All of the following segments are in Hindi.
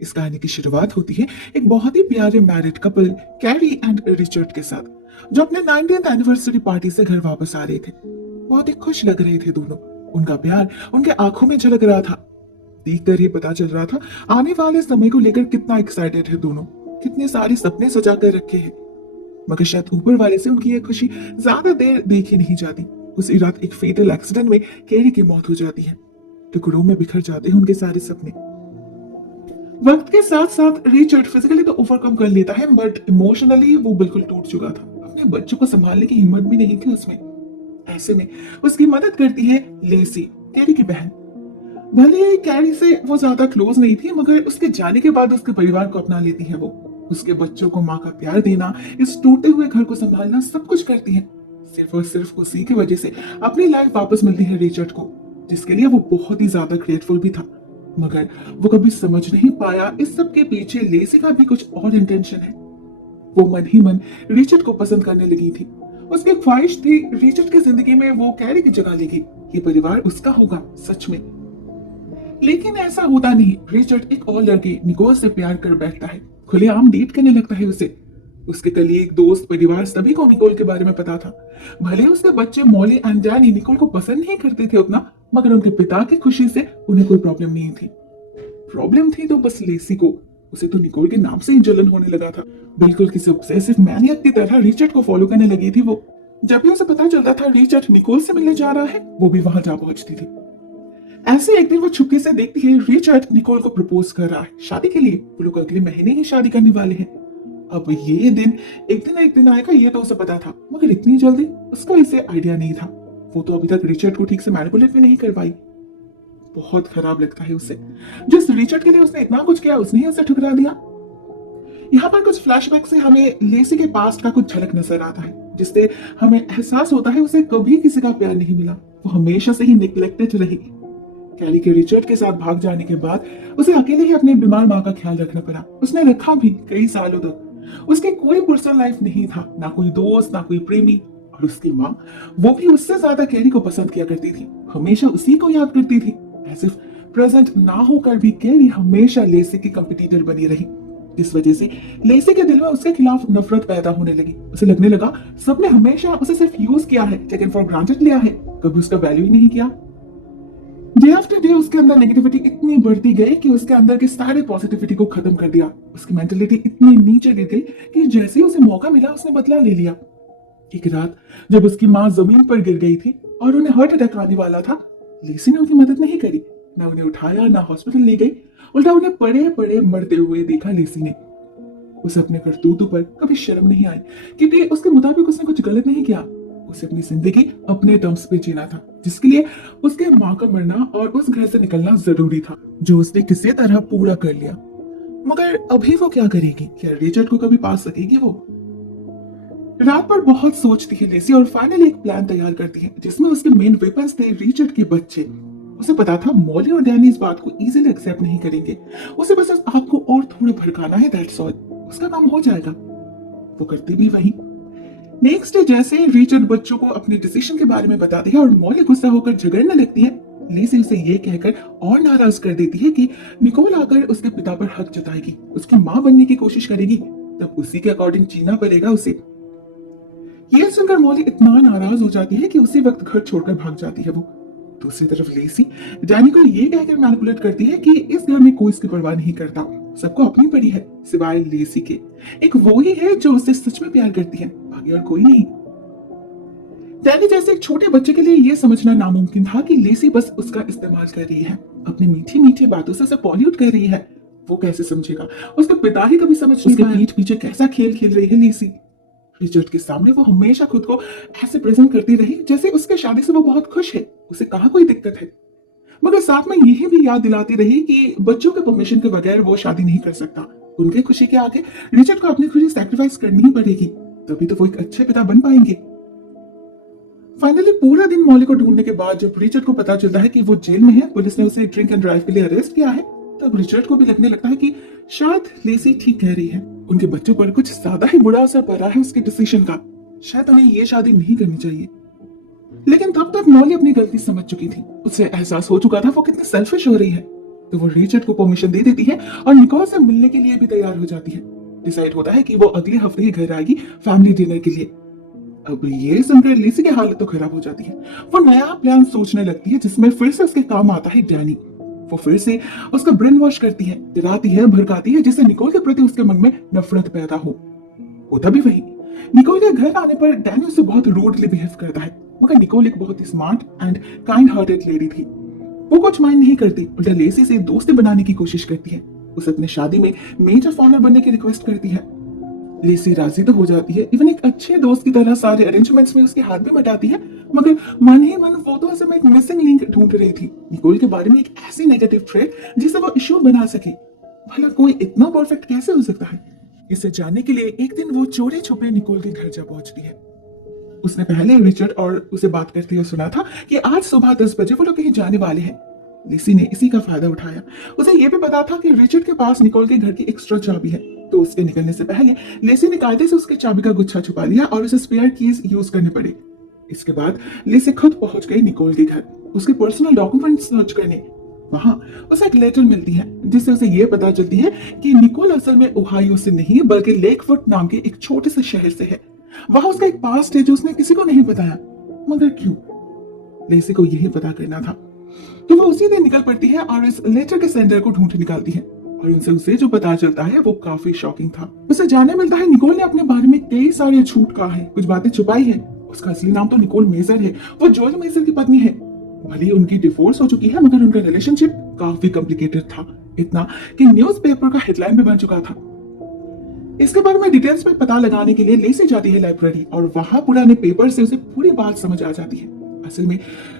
इस कहानी की शुरुआत होती है एक बहुत ही प्यारे married couple carry and Richard के साथ, जो अपने 90th एनिवर्सरी पार्टी से घर वापस आ रहे थे। बहुत ही खुश लग रहे थे दोनों। उनका प्यार उनके आंखों में झलक रहा था। देखकर ही पता चल रहा था आने वाले समय को लेकर कितना एक्साइटेड है दोनों, कितने सारे सपने सजा कर रखे हैं। मगर शायद ऊपर वाले से उनकी यह खुशी ज्यादा देर देखी नहीं जाती। उसी रात एक फेटल एक्सीडेंट में कैरी की मौत हो जाती है। टुकड़ों में बिखर जाते हैं उनके सारे सपने। वक्त के साथ साथ रिचर्ड फिजिकली तो ओवरकम कर लेता है, बट इमोशनली वो बिल्कुल टूट चुका था। अपने बच्चों को संभालने की हिम्मत भी नहीं थी उसमें। ऐसे में उसकी मदद करती है लेसी, कैरी की बहन। भले ही कैरी से वो ज्यादा क्लोज नहीं थी, मगर उसके जाने के बाद उसके परिवार को अपना लेती है वो। उसके बच्चों को माँ का प्यार देना, इस टूटे हुए घर को संभालना, सब कुछ करती है। सिर्फ और सिर्फ उसी की वजह से अपनी लाइफ वापस मिलती है रिचर्ड को, जिसके लिए वो बहुत ही ज्यादा ग्रेटफुल भी था। मगर वो कभी समझ नहीं पाया इस सब के पीछे लेसी का भी कुछ और इंटेंशन है। वो मन ही मन रिचर्ड को पसंद करने लगी थी। उसकी ख्वाहिश थी रिचर्ड की जिंदगी में वो कैरी की जगह लेगी, ये परिवार उसका होगा सच में। लेकिन ऐसा होता नहीं। रिचर्ड एक और लड़की निकोल से प्यार कर बैठता है, खुलेआम डेट करने लगता है उसे। उसके कलीग, दोस्त, परिवार सभी को निकोल के बारे में पता था। भले उसके बच्चे मॉली एंड डैनी निकोल को पसंद नहीं करते थे उतना, मगर उनके पिता की खुशी से उन्हें कोई प्रॉब्लम नहीं थी। प्रॉब्लम थी तो बस लेसी को। उसे तो निकोल के नाम से ही जलन होने लगा था। बिल्कुल किसी ऑब्सेसिव मैनियक की तरह रिचर्ड को फॉलो करने लगी थी वो। जब भी उसे पता चलता था रिचर्ड निकोल से मिलने जा रहा है, वो भी वहां जा पहुंचती थी। ऐसे एक दिन वो छुपके से देखती है रिचर्ड निकोल को प्रपोज कर रहा है शादी के लिए। वो लोग अगले महीने ही शादी करने वाले हैं। अब ये दिन एक दिन आएगा, ये तो उसे पता था, मगर इतनी जल्दी उसका इसे आइडिया नहीं था। वो तो अभी तक रिचर्ड को ठीक से मैनिपुलेट भी नहीं कर पाई। बहुत खराब लगता है उसे। जिस रिचर्ड के लिए उसने इतना कुछ किया, उसने ही उसे ठुकरा दिया। यहाँ पर कुछ फ्लैशबैक से हमें लेसी के पास्ट का कुछ झलक नजर आता है, जिससे हमें एहसास होता है उसे कभी किसी का प्यार नहीं मिला। वो हमेशा से ही निग्लेक्टेड रही। कैरी के रिचर्ड के साथ भाग जाने के बाद उसे अकेले ही अपनी बीमार माँ का ख्याल रखना पड़ा। उसने रखा भी कई सालों तक। उसकी कोई पर्सनल लाइफ नहीं था, ना कोई दोस्त, ना कोई प्रेमी। और उसकी माँ, वो भी उससे ज्यादा कैरी को पसंद किया करती थी, हमेशा उसी को याद करती थी। सिर्फ प्रेजेंट ना होकर भी कैरी हमेशा लेसी की कंपटीटर बनी रही। इस वजह से लेसी के दिल में उसके खिलाफ नफरत पैदा होने लगी। उसे लगने लगा सबने हमेशा उसे सिर्फ यूज किया है, टेकन फॉर ग्रांटेड लिया है, कभी उसका वैल्यू ही नहीं किया। डे आफ्टर डे उसके अंदर नेगेटिविटी इतनी बढ़ती गई कि उसके अंदर के सारे पॉजिटिविटी को खत्म कर दिया। उसकी मेंटलिटी इतनी नीचे गिर गई कि जैसे ही उसे मौका मिला उसने बदला ले लिया। एक रात जब उसकी माँ जमीन पर गिर गई थी और उन्हें हार्ट अटैक आने वाला था, लेसी ने उनकी मदद नहीं करी। ना उन्हें उठाया, ना हॉस्पिटल ले गई। उल्टा उन्हें पड़े पड़े मरते हुए देखा लेसी ने। उसे अपने करतूतों पर कभी शर्म नहीं आई, क्योंकि उसके मुताबिक उसने कुछ गलत नहीं किया। उसे अपनी जिंदगी अपने टर्म्स पे जीना था, जिसके लिए उसके माँ का मरना और उस घर से निकलना जरूरी था, जो उसने किसी तरह पूरा कर लिया। मगर अभी वो क्या करेगी? क्या रिचर्ड को कभी पा सकेगी वो? रात पर बहुत सोचती है लेसी और फाइनली एक प्लान तैयार करती है, जिसमें उसके मेन वेपन्स थे रिचर्ड के बच्चे। उसे पता था मॉली और डैनी इस बात को इजीली एक्सेप्ट नहीं करेंगे। उसे बस इस आग को और थोड़ा भड़काना है, दैट्स ऑल। उसका काम हो जाएगा। वो करती भी वही। नेक्स्ट डे जैसे रिचर्ड बच्चों को अपने डिसीजन के बारे में बताती है और मॉली गुस्सा होकर झगड़ने लगती है, लेसी उसे ये कहकर और नाराज कर देती है कि निकोल आकर उसके पिता पर हक जताएगी, उसकी माँ बनने की कोशिश करेगी, तब उसी के अकॉर्डिंग जीना पड़ेगा उसे। ये सुनकर मॉली इतना नाराज हो जाती है कि उसी वक्त घर छोड़कर भाग जाती है वो। दूसरी तरफ लेसी डैनी को ये कहकर मैनिपुलेट करती है कि इस घर में कोई इसकी परवाह नहीं करता, सबको अपनी पड़ी है सिवाय लेसी के। एक वो ही है जो उससे सच में प्यार करती है, बाकी और कोई नहीं। डैनी जैसे एक छोटे बच्चे के लिए यह समझना नामुमकिन था कि लेसी बस उसका इस्तेमाल कर रही है, अपनी मीठी मीठी बातों से उसे पॉल्यूट कर रही है। वो कैसे समझेगा? उसके पिता ही कभी समझ नहीं पाए पीठ पीछे कैसा खेल खेल रही है लेसी। रिचर्ड के सामने वो हमेशा खुद को ऐसे प्रेजेंट करती रही जैसे उसके शादी से वो बहुत खुश है, उसे कहाँ कोई दिक्कत है। मगर साथ में यही भी याद दिलाती रही कि बच्चों के परमिशन के बगैर वो शादी नहीं कर सकता। उनके खुशी के आगे रिचर्ड को अपनी खुशी सैक्रिफाइस करनी ही पड़ेगी, तभी तो वो एक अच्छे पिता बन पाएंगे। फाइनली पूरा दिन मॉली को ढूंढने के बाद जब रिचर्ड को पता चलता है कि वो जेल में है, पुलिस ने उसे ड्रिंक एंड ड्राइव के लिए अरेस्ट किया है, तब रिचर्ड को भी लगने लगता है कि शायद लेसी ठीक कह रही है। उनके बच्चों पर कुछ ज्यादा ही बुरा असर पड़ रहा है उसके डिसीजन का। शायद उन्हें ये शादी नहीं करनी चाहिए। लेकिन तब तक मॉली अपनी गलती समझ चुकी थी। उसे एहसास हो चुका था वो कितनी सेल्फिश हो रही है। तो वो रिचर्ड को परमिशन दे देती है और निकोल से मिलने के लिए भी तैयार हो जाती है। डिसाइड होता है कि वो अगले हफ्ते ही घर आएगी फैमिली डिनर के लिए। अब ये सुनकर लिसी की हालत तो खराब हो जाती है। वो नया प्लान सोचने लगती है जिसमें फिर से उसके काम आता है डैनी। वो फिर से उसका ब्रेन वॉश करती है, डराती है, भड़काती है, जिससे निकोल के प्रति उसके मन में नफरत पैदा हो। होता भी वही। निकोल के घर आने पर डैनी उससे बहुत रूडली बिहेव करता है, मगर निकोल एक बहुत ही smart and kind hearted lady थी। वो कुछ माइंड नहीं करती, उल्टा लेसी से दोस्ती बनाने की कोशिश करती है। उसे अपनी शादी में मेड ऑफ ऑनर बनने की रिक्वेस्ट करती है। लेसी राजी तो हो जाती है, इवन एक अच्छे दोस्त की तरह सारे अरेंजमेंट्स में उसके हाथ भी बटाती है, मगर मन ही मन वो तो असल में एक मिसिंग लिंक ढूंढ रही थी, निकोल के बारे में एक ऐसी नेगेटिव ट्रेट जिसे वो इश्यू बना सके। भला कोई इतना परफेक्ट कैसे हो सकता है? इसे जानने के लिए एक दिन वो चोरी छुपे निकोल के घर जा पहुंचती है। उसने पहले रिचर्ड और उसे बात करते हुए सुना था कि आज सुबह 10 बजे वो लोग कहीं जाने वाले हैं। लिसी ने इसी का फायदा उठाया। उसे यह भी पता था कि रिचर्ड के पास निकोल के घर की एक्स्ट्रा चाबी है, तो उसके निकलने से पहले लेसी ने कायदे से उसके चाबी का गुच्छा छुपा लिया और उसे स्पेयर कीज यूज करने पड़े। इसके बाद लेसी खुद पहुंच गई निकोल के घर, उसके पर्सनल डॉक्यूमेंट्स सर्च करने। वहां उसे एक लेटर मिलती है जिससे उसे यह पता चलती है कि निकोल असल में ओहायो से नहीं बल्कि लेकवुड नाम के एक छोटे से शहर से है। वहां उसका एक पास्ट है जो उसने किसी को नहीं बताया, मगर क्यों? लेसी को यही पता करना था, तो वो उसी दिन निकल पड़ती है और इस लेटर के सेंडर को ढूंढ निकालती है। और उनसे उसे जो पता चलता है वो काफी शॉकिंग था। उसे जानने मिलता है निकोल ने अपने बारे में कई सारे झूठ कहा है, कुछ बातें छुपाई है। उसका असली नाम तो निकोल मेजर है, वो जॉर्ज मेजर की पत्नी है। भले उनकी डिवोर्स हो चुकी है, मगर उनका रिलेशनशिप काफी कॉम्प्लिकेटेड था, इतना कि न्यूज़पेपर का हेडलाइन भी बन चुका था। इसके बारे में डिटेल्स में पता लगाने के लिए लेसी जाती है लाइब्रेरी और वहां पुराने पेपर से उसे पूरी बात समझ आ जाती है। असल में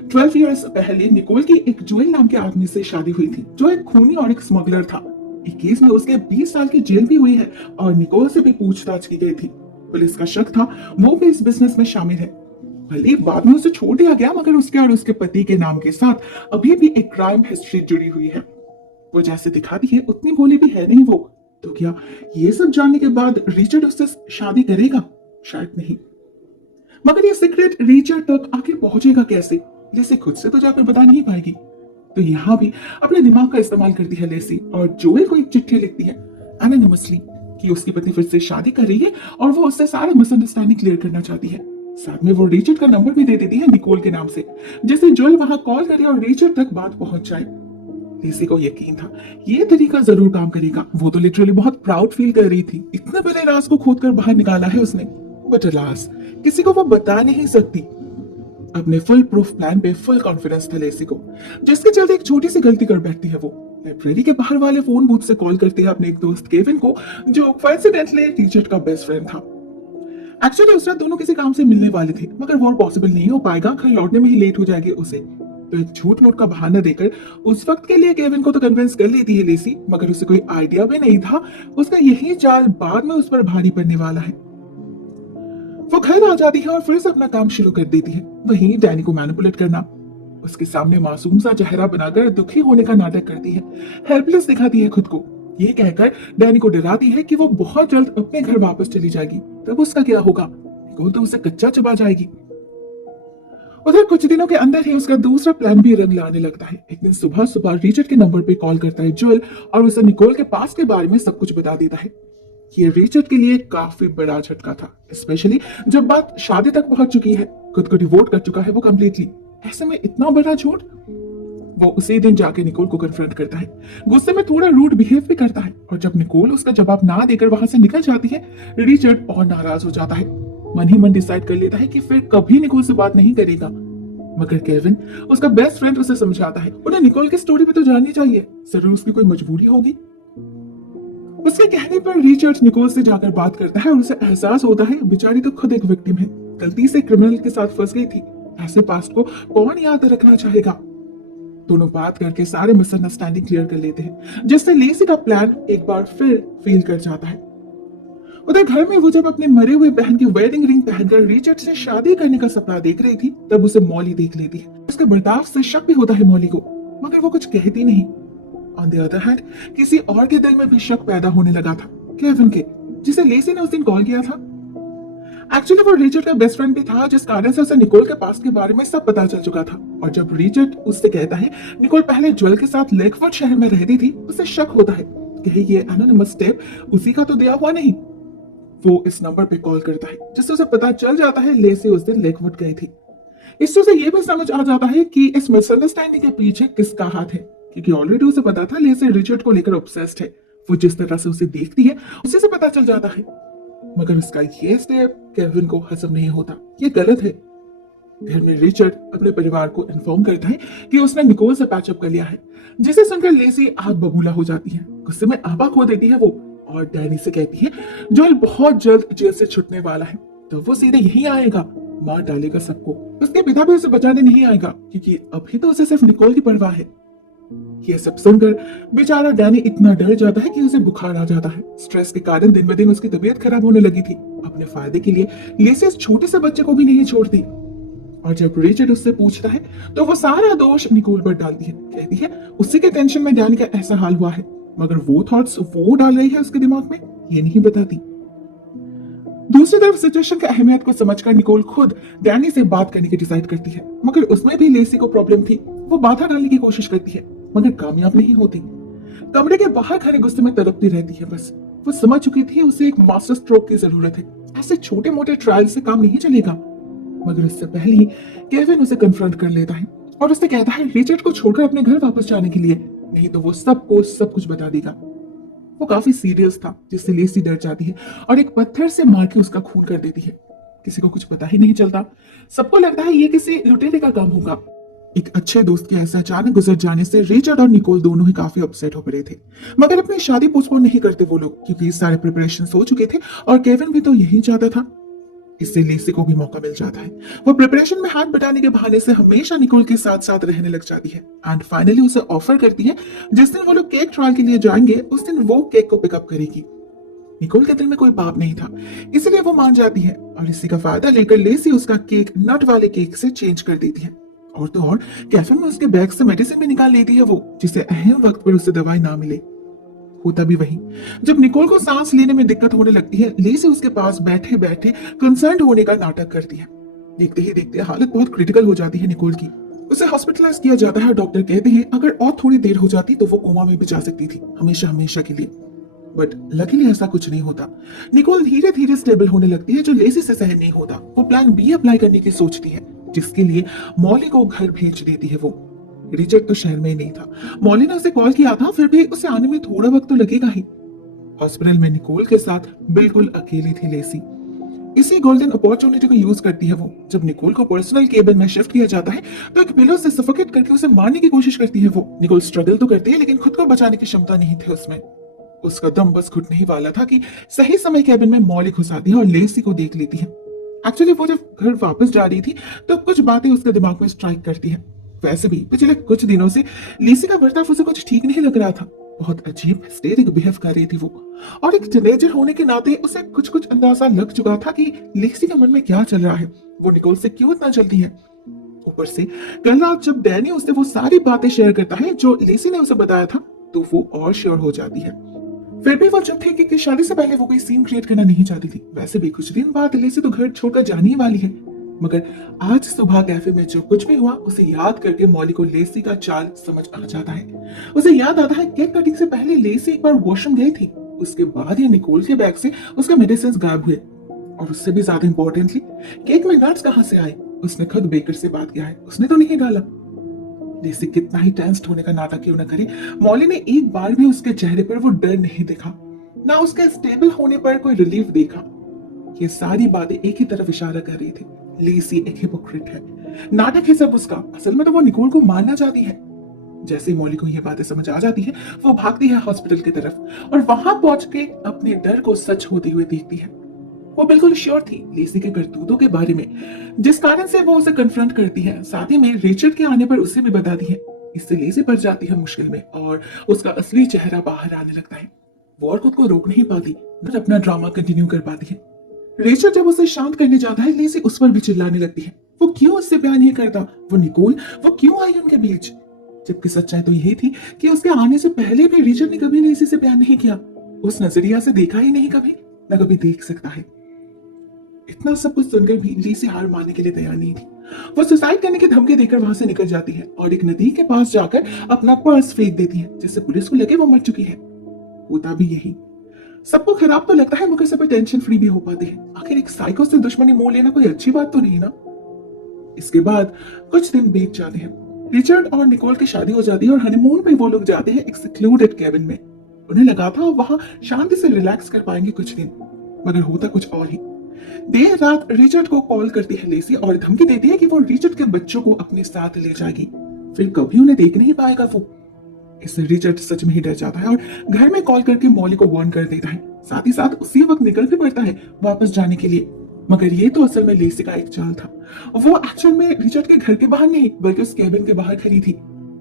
12 इयर्स पहले निकोल की एक जोएल नाम के आदमी से शादी हुई थी, जो एक खूनी और एक स्मगलर था। एक केस में उसके 20 साल की जेल भी हुई है और निकोल से भी पूछताछ की गई थी। पुलिस का शक था वो भी इस बिजनेस में शामिल है। भले बाद में उसे छोड़ दिया गया, मगर उसके और उसके पति के नाम के साथ अभी भी एक क्राइम हिस्ट्री जुड़ी हुई है। वो जैसे दिखाती है उतनी भोली भी है नहीं वो। तो क्या ये सब जानने के बाद रिचर्ड उससे शादी करेगा? शायद नहीं। मगर ये सीक्रेट रिचर्ड तक आखिर पहुंचेगा कैसे? लेसी खुद से तो जाकर बता नहीं पाएगी। तो यहाँ भी अपने दिमाग का इस्तेमाल करती है लेसी और जोएल को एक चिट्ठी लिखती है एनोनिमसली कि उसकी पत्नी फिर से शादी कर रही है और वो उससे सारे मिसअंडरस्टैंडिंग क्लियर करना चाहती है। साथ में वो रिचर्ड का नंबर भी दे देती है निकोल के नाम से, जिससे जोएल वहां कॉल करे और रिचर्ड तक बात पहुंच जाए। लेसी को यकीन था ये तरीका जरूर काम करेगा। वो तो लिटरली बहुत प्राउड फील कर रही थी, इतने बड़े राज को खोदकर बाहर निकाला है उसने। बट अलास किसी को वो बता नहीं सकती। अपने फुल प्रूफ प्लान पे फुल कॉन्फिडेंस था लेसी को, जिसके चलते एक छोटी सी गलती कर बैठती है। वो लाइब्रेरी के बाहर वाले फोन बूथ से कॉल करती है अपने एक दोस्त केविन को, जो कोइंसिडेंटली रिचर्ड का बेस्ट फ्रेंड था। एक्चुअली उस रात दोनों किसी काम से मिलने वाले थे, मगर वो पॉसिबल नहीं हो पाएगा, घर लौटने में ही लेट हो जाएगी उसे। तो एक झूठ मूठ का बहाना देकर उस वक्त के लिए केविन को तो कन्विंस कर लेती है लेसी, मगर उसे कोई आइडिया भी नहीं था उसका यही चाल बाद में उस पर भारी पड़ने वाला है। वो घर आ जाती है और फिर से अपना काम शुरू कर देती है, वहीं डैनी को मैनिपुलेट करना। उसके सामने मासूम सा चेहरा बनाकर दुखी होने का नाटक करती है, हेल्पलेस दिखाती है खुद को। ये कहकर डैनी को डराती है कि वो बहुत जल्द अपने घर वापस चली जाएगी। तब उसका क्या होगा? निकोल तो उसे कच्चा चबा जाएगी। उधर कुछ दिनों के अंदर ही उसका दूसरा प्लान भी रंग लाने लगता है। एक दिन सुबह सुबह रिचर्ड के नंबर पे कॉल करता है जोएल और उसे निकोल के पास के बारे में सब कुछ बता देता है। ये रिचर्ड के लिए काफी बड़ा झटका था, स्पेशली जब बात शादी तक पहुंच चुकी है, खुद को डिवोट कर चुका है वो कंप्लीटली। ऐसे में इतना बड़ा झूठ। वो उसी दिन जाके निकोल को कन्फ्रंट करता है, गुस्से में थोड़ा रूड बिहेव भी करता है, और जब निकोल उसका जवाब ना देकर वहां से निकल जाती है, रिचर्ड और नाराज हो जाता है। मन ही मन डिसाइड कर लेता है कि फिर कभी निकोल से बात नहीं करेगा। मगर केविन, उसका बेस्ट फ्रेंड, उसे समझाता है उन्हें निकोल की स्टोरी भी तो जाननी चाहिए, जरूर उसकी कोई मजबूरी होगी। उसके कहने पर रिचर्ड निकोल से जाकर बात करता है और उसे एहसास होता है बेचारी तो खुद एक विक्टिम है, गलती से क्रिमिनल के साथ फंस गई थी। ऐसे पास्ट को कौन याद रखना चाहेगा? दोनों बात करके सारे मिसअंडरस्टैंडिंग क्लियर कर लेते हैं, जिससे लेसी का प्लान एक बार फिर फेल कर जाता है। उधर घर में वो जब अपने मरे हुए बहन की वेडिंग रिंग पहनकर रिचर्ड से शादी करने का सपना देख रही थी, तब उसे मॉली देख लेती है। उसके बर्ताव से शक भी होता है मॉली को, मगर वो कुछ कहती नहीं। ऑन द अदर हैंड किसी और के दिल में भी शक पैदा होने लगा था, केविन के, जिसे लेसी ने उस दिन कॉल किया था। एक्चुअली वो रिचर्ड का बेस्ट फ्रेंड भी था, जिस कारण से उसे निकोल के पास्ट के बारे में सब पता चल चुका था। और जब रिचर्ड उससे कहता है निकोल पहले ज्वेल के साथ लेकवुड शहर में रहती थी, उसे शक होता है कि ये एनोनिमस टेप उसी का तो दिया हुआ नहीं। वो इस नंबर पे कॉल करता है, जिससे उसे पता चल जाता है लेसी उस दिन लेकवुड गई थी। इससे उसे ये भी समझ आ जाता है कि इस मिसअंडरस्टैंडिंग के पीछे किसका हाथ है, क्योंकि ऑलरेडी उसे पता था लेसी रिचर्ड को लेकर ऑब्सेस्ड है। वो जिस तरह से उसे देखती है उसी से पता चल जाता है। मगर उसका ये स्टेप केविन को हजम नहीं होता, ये गलत है। घर में रिचर्ड अपने परिवार को इन्फॉर्म करता है कि उसने निकोल से पैचअप कर लिया है, जिसे सुनकर लेसी आग बबूला हो जाती है। गुस्से में आपा खो देती है वो, और डैनी से कहती है जोएल बहुत जल्द जेल से छुटने वाला है, तो वो सीधे यहीं आएगा, मार डालेगा सबको। उसके पिता भी उसे बचाने नहीं आएगा, क्योंकि अभी तो उसे सिर्फ निकोल की परवाह है। ये सब सुनकर बेचारा डैनी इतना डर जाता है कि उसे बुखार आ जाता है। स्ट्रेस के कारण दिन ब दिन उसकी तबीयत खराब होने लगी थी। अपने फायदे के लिए लेसी इस छोटे से बच्चे को भी नहीं छोड़ती। और जब रिचर्ड उससे पूछता है तो वो सारा दोष निकोल पर डालती है, कहती है उसी के टेंशन में डैनी का ऐसा हाल हुआ है, मगर वो थॉट्स वो डाल रही है उसके दिमाग में, ये नहीं बताती। दूसरी तरफ सिचुएशन की अहमियत को समझकर निकोल खुद डैनी से बात करने की डिसाइड करती है, मगर उसमें भी लेसी को प्रॉब्लम थी। वो बाधा डालने की कोशिश करती है, मगर कामयाब नहीं होती। कमरे के बाहर खड़े गुस्से में तड़पती रहती है। बस वो समझ चुकी थी उसे एक मास्टर स्ट्रोक की जरूरत है, ऐसे छोटे मोटे ट्रायल से काम नहीं चलेगा। मगर उससे पहले ही केविन उसे कन्फ्रंट कर लेता है और उससे कहता है रिचर्ड को छोड़कर अपने घर वापस जाने के लिए, नहीं तो वो सबको सब कुछ बता देगा। वो काफी सीरियस था, जिससे लेसी डर जाती है और एक पत्थर से मार के उसका खून कर देती है। किसी को कुछ पता ही नहीं चलता, सबको लगता है ये किसी लुटेरे का काम होगा। एक अच्छे दोस्त के ऐसे अचानक गुजर जाने से रिचर्ड और निकोल दोनों ही काफी अपसेट हो पड़े थे, मगर अपनी शादी पोस्टपोन नहीं करते वो लोग, क्योंकि सारे प्रिपरेशन हो चुके थे और केविन भी तो यही चाहता था। इससे लेसी को भी मौका मिल जाता है। वो प्रिपरेशन में हाथ बटाने के बहाने से हमेशा निकोल के साथ साथ रहने लग जाती है एंड फाइनली उसे ऑफर करती है जिस दिन वो लोग केक ट्रायल के लिए जाएंगे उस दिन वो केक को पिकअप करेगी। निकोल के दिल में कोई पाप नहीं था, इसलिए वो मान जाती है और इसी का फायदा लेकर लेसी उसका केक नट वाले केक से चेंज कर देती है। और तो और कैफे में उसके बैग से मेडिसिन भी निकाल लेती है वो, जिससे अहम वक्त पर उसे दवाई ना मिले। होता भी वही, जब निकोल को सांस लेने में दिक्कत होने लगती है, लेसी उसके पास बैठे बैठे कंसर्न होने का नाटक करती है। देखते ही देखते हालत बहुत क्रिटिकल हो जाती है निकोल की। उसे हॉस्पिटलाइज किया जाता है। डॉक्टर कहते हैं अगर और थोड़ी देर हो जाती तो वो कोमा में भी जा सकती थी, हमेशा हमेशा के लिए। बट लकीली ऐसा कुछ नहीं होता। निकोल धीरे धीरे स्टेबल होने लगती है, जो लेसी से सहन नहीं होता। वो प्लान बी अप्लाई करने की सोचती है, जिसके लिए मॉली को घर भेज देती है वो। रिचर्ड तो शहर में ही नहीं था। मॉली ने उसे कॉल किया था, फिर भी उसे आने में थोड़ा वक्त तो लगेगा ही। हॉस्पिटल में निकोल के साथ बिल्कुल अकेली थी लेसी। इसी गोल्डन अपॉर्चुनिटी को यूज करती है वो। जब निकोल को पर्सनल केबिन में शिफ्ट किया जाता है तो एक पिलो से सफोकेट करके उसे मारने की कोशिश करती है वो। निकोल स्ट्रगल तो करती है, लेकिन खुद को बचाने की क्षमता नहीं थी उसमें। उसका दम बस घुटने ही वाला था कि सही समय केबिन में मॉली घुस आती है और लेसी को देख लेती है। एक्चुअली वो जब घर वापस जा रही थी तो कुछ बातें उसके दिमाग में स्ट्राइक करती है। वैसे भी पिछले कुछ दिनों से लेसी का बर्ताव उसे कुछ ठीक नहीं लग रहा था। बहुत अजीब हिस्टेरिक बिहेव कर रही थी वो, और एक टीनेजर होने के नाते उसे कुछ कुछ अंदाजा लग चुका था कि लेसी के मन में क्या चल रहा है, वो निकोल से क्यों इतना जल्दी है। ऊपर से कल रात जब डैनी उससे वो सारी बातें शेयर करता है जो लेसी ने उसे बताया था, तो वो और श्योर हो जाती है। फिर भी वो चुप थी कि शादी से पहले वो कोई सीन क्रिएट करना नहीं चाहती थी। वैसे भी कुछ दिन बाद लेसी तो घर छोड़कर जाने ही वाली है। मगर आज सुबह कैफे में जो कुछ भी हुआ उसे याद करके मॉली को लेसी का चाल समझ आ जाता है। उसे याद आता है केक कटिंग से पहले लेसी एक बार वॉशरूम गई थी, उसके बाद ही निकोल के बैग से उसके मेडिसिन गायब हुए, और उससे भी ज्यादा इंपॉर्टेंटली केक में नट्स कहां से आए। उसने खुद बेकर से बात किया है, उसने तो नहीं डाला। लेसी कितना ही टेंस्ड होने का नाटक क्यों न करे, मॉली ने एक बार भी उसके चेहरे पर वो डर नहीं देखा, ना उसके स्टेबल होने पर कोई रिलीफ देखा। ये सारी बातें एक ही तरफ इशारा कर रही थी, लेसी एक हिपोक्रेट है, नाटक है सब उसका। असल में तो वो निकोल को मारना चाहती है। जैसे ही मॉली को ये बातें समझ आ जाती है, वो भागती है हॉस्पिटल की तरफ और वहां पहुंच के अपने डर को सच होते हुए देखती है। वो बिल्कुल श्योर थी लेसी के करतूतों के बारे में, जिस कारण से वो उसे कन्फ्रंट करती है। साथ ही में रिचर्ड के आने पर उसे भी बताती है। इससे लेसी पड़ जाती है मुश्किल में और उसका असली चेहरा बाहर आने लगता है। वो और खुद को रोक नहीं पाती, न अपना ड्रामा कंटिन्यू कर पाती है। रिचर्ड जब उसे शांत करने जाता है, लेसी उस पर भी चिल्लाने लगती है। वो क्यों उससे प्यार नहीं करता, वो निकोल, वो क्यों आई उनके बीच। जबकि सच्चाई तो यही थी कि उसके आने से पहले भी रिचर्ड ने कभी लेसी से प्यार नहीं किया, उस नजरिया से देखा ही नहीं कभी, न कभी देख सकता है। इतना सब कुछ सुनकर भी लीसी हार मानने के लिए तैयार नहीं थी। वो सुसाइड करने की धमकी देकर वहां से निकल जाती है और एक नदी के पास जाकर अपना पर्स फेंक देती है, जिससे पुलिस को लगे वो मर चुकी है। होता भी यही। सबको खराब तो लगता है, मगर सब टेंशन फ्री भी हो पाते हैं। आखिर एक साइको से दुश्मनी मोल लेना कोई अच्छी बात तो नहीं ना। इसके बाद कुछ दिन बीत जाते हैं। रिचर्ड और निकोल की शादी हो जाती है और हनीमून पे वो लोग जाते हैं एक सिक्लूडेड केबिन में। उन्हें लगा था वहां शांति से रिलैक्स कर पाएंगे कुछ दिन, मगर होता कुछ और ही। देर रात रिचर्ड को कॉल करती है लेसी और धमकी देती है कि वो रिचर्ड के बच्चों को अपने साथ ले जाएगी, फिर कभी उन्हें देख नहीं पाएगा वो। इससे रिचर्ड सच में ही डर जाता है और घर में कॉल करके मॉली को वार्न कर देता है। साथ ही साथ उसी वक्त निकल भी पड़ता है वापस जाने के लिए। मगर ये तो असल में लेसी का एक चाल था। वो एक्चुअल में रिचर्ड के घर के बाहर नहीं बल्कि उस केबिन के बाहर खड़ी थी।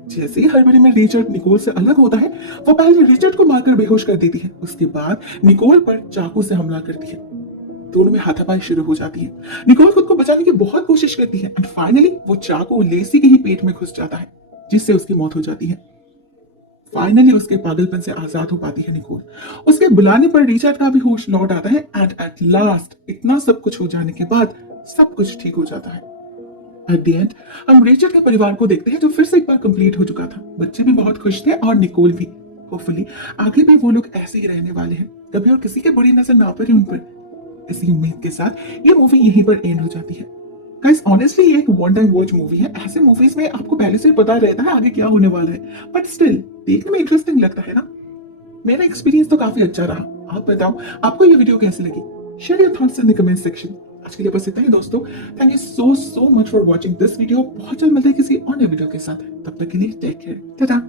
जैसे ही हड़बड़ी में रिचर्ड निकोल से अलग होता है, वो पहले रिचर्ड को मारकर बेहोश कर देती है। उसके बाद निकोल पर चाकू से हमला करती है। दोनों में हाथापाई शुरू हो जाती है। निकोल खुद को बचाने की बहुत कोशिश करती है एंड फाइनली वो चाकू लेसी के ही पेट में घुस जाता है, जिससे उसकी मौत हो जाती है। फाइनली उसके पागलपन से आजाद हो पाती है निकोल। उसके बुलाने पर रिचर्ड का भी होश लौट आता है एंड एट लास्ट इतना सब कुछ हो जाने के बाद सब कुछ ठीक हो जाता है। एट द एंड हम रिचर्ड के परिवार को देखते हैं, जो फिर से एक बार कंप्लीट हो चुका था। बच्चे भी बहुत खुश थे और निकोल भी। होपफुली आगे भी वो लोग ऐसे ही रहने वाले हैं, कभी और किसी के बुरी नजर ना पड़े उन पर। इसी उम्मीद के साथ ये मूवी यहीं पर एंड हो जाती है। गाइस ऑनेस्टली ये एक वन टाइम वॉच मूवी है। ऐसे मूवीज में आपको पहले से पता रहता है आगे क्या होने वाला है, बट स्टिल देखने में इंटरेस्टिंग लगता है ना। मेरा एक्सपीरियंस तो काफी अच्छा रहा। आप बताओ आपको ये वीडियो कैसी लगी? Share your thoughts in the comment section. आज के लिए बस इतना ही दोस्तों। Thank you so much for watching this video. बहुत जल्द मिलते हैं किसी अन्य वीडियो के साथ। तब तक के लिए टेक केयर, टाटा।